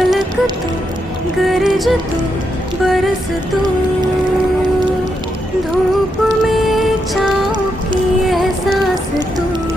पलक तू, गरज तू, बरस तू, धूप में छाँव की एहसास तू।